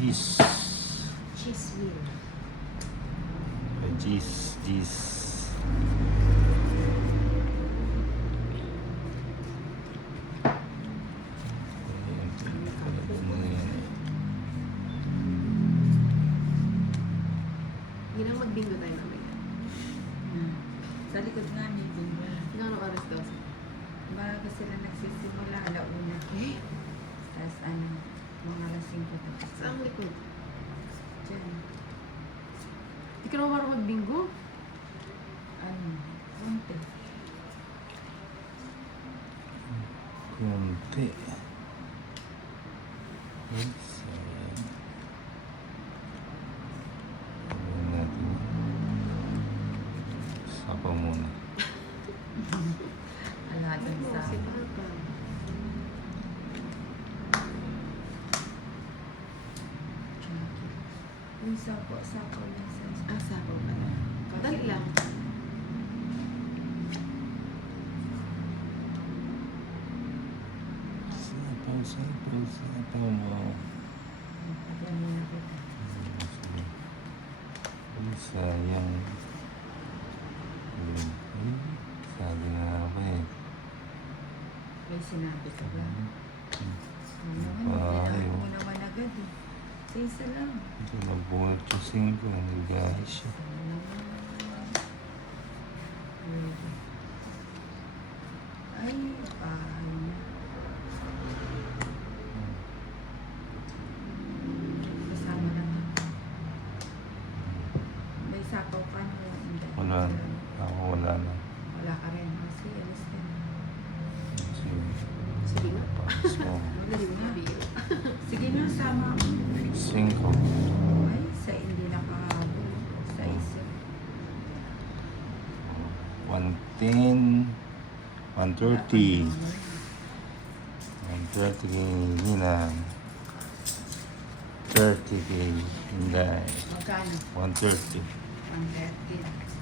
cheese. Cheese wheel. Cheese. Yun ang magbingo tayo mamaya. Sa likod nga may bingo. Ilang oras daw? Bago sila nagsisimula, alauna. Eh? Tapos ano, mga alas 5 tapos. Saan ang likod? Diyan. Hindi ka naman marunong magbingo? Ano, konti. Kunti. Oops. Ayan natin. Sapa muna. Alagang sa... Si Papa. Yung sapo lang sa... Sabaw pala. Dali lang. Sapaw mo. Pagyan na kita. Sayang. Sabi nga ba eh. May sinabi ka ba? Ano naman, Ay, kailangan mo naman agad eh. Sa isa lang. Ito nagbuhat yung 5. Nagahis siya. Ay, pahay na. Kasama naman. May sapaw ka na. Hindi. Wala na. Ako wala na. Wala ka rin. Kasi alis ka na. Sige na. Papas mo. Dali mo mabigo. Sige na, sama ako. 5. Ay, sa hindi nakahabol. Sa isa. 110. 130. 130 kay Ninang. 30 kay Inday. Magkano? 130. 130.